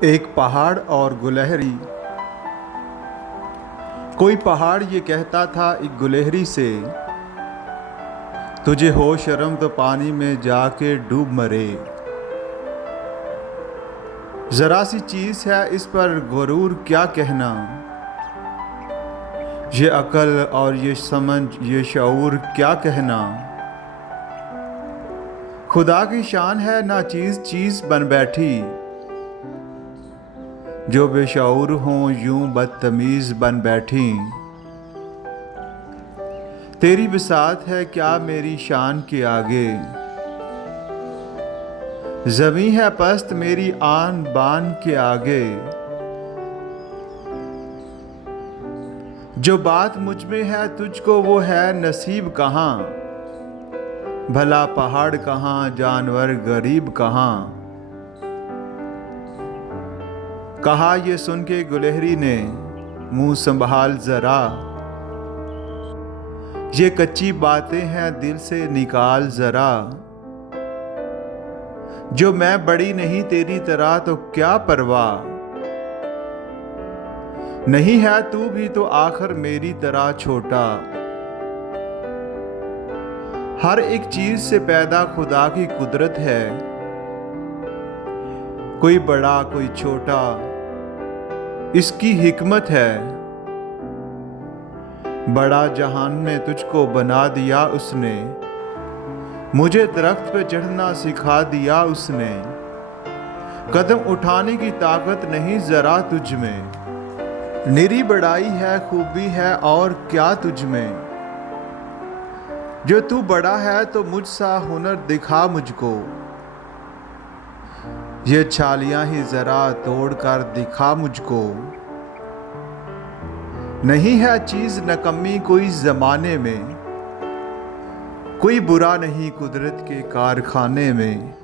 एक पहाड़ और गुलहरी। कोई पहाड़ ये कहता था एक गुलहरी से, तुझे हो शर्म तो पानी में जाके डूब मरे। जरा सी चीज है इस पर गुरूर क्या कहना, ये अकल और ये समझ ये शऊर क्या कहना। खुदा की शान है ना चीज चीज बन बैठी, जो बेशऊर हों यूं बदतमीज बन बैठी। तेरी बिसात है क्या मेरी शान के आगे, ज़मीं है पस्त मेरी आन बान के आगे। जो बात मुझ में है तुझको वो है नसीब कहाँ, भला पहाड़ कहाँ जानवर गरीब कहाँ। कहा ये सुन के गुलहरी ने, मुंह संभाल जरा, ये कच्ची बातें हैं दिल से निकाल जरा। जो मैं बड़ी नहीं तेरी तरह तो क्या परवाह, नहीं है तू भी तो आखिर मेरी तरह छोटा। हर एक चीज से पैदा खुदा की कुदरत है, कोई बड़ा कोई छोटा इसकी हिकमत है। बड़ा जहान में तुझको बना दिया उसने, मुझे दरख्त पे चढ़ना सिखा दिया उसने। कदम उठाने की ताकत नहीं जरा तुझ में, निरी बड़ाई है खूबी है और क्या तुझ में। जो तू बड़ा है तो मुझसा हुनर दिखा मुझको, ये छालियां ही जरा तोड़ कर दिखा मुझको। नहीं है चीज नकम्मी कोई जमाने में, कोई बुरा नहीं कुदरत के कारखाने में।